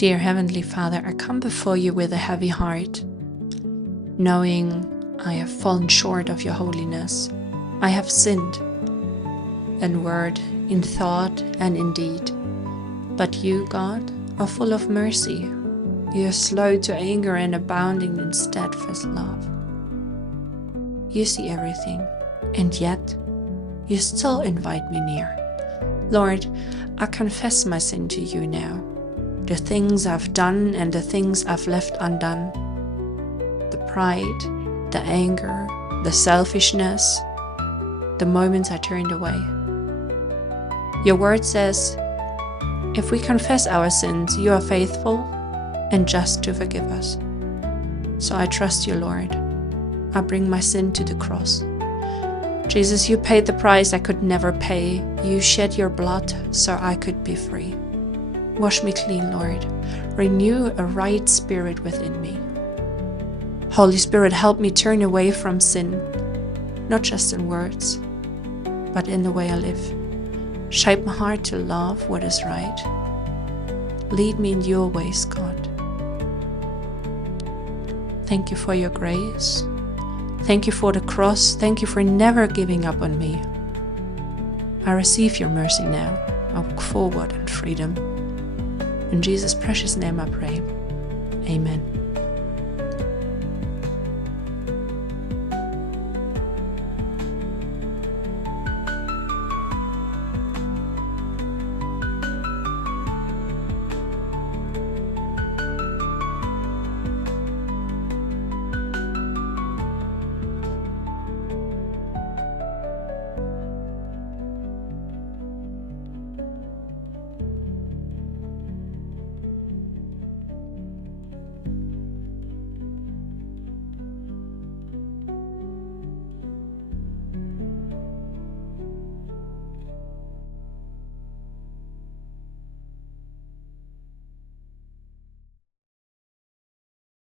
Dear Heavenly Father, I come before you with a heavy heart, knowing I have fallen short of your holiness. I have sinned in word, in thought, and in deed. But you, God, are full of mercy. You are slow to anger and abounding in steadfast love. You see everything, and yet you still invite me near. Lord, I confess my sin to you now. The things I've done and the things I've left undone. The pride, the anger, the selfishness, the moments I turned away. Your word says, if we confess our sins, you are faithful and just to forgive us. So I trust you, Lord. I bring my sin to the cross. Jesus, you paid the price I could never pay. You shed your blood so I could be free. Wash me clean, Lord. Renew a right spirit within me. Holy Spirit, help me turn away from sin, not just in words, but in the way I live. Shape my heart to love what is right. Lead me in your ways, God. Thank you for your grace. Thank you for the cross. Thank you for never giving up on me. I receive your mercy now. I walk forward in freedom. In Jesus' precious name I pray. Amen.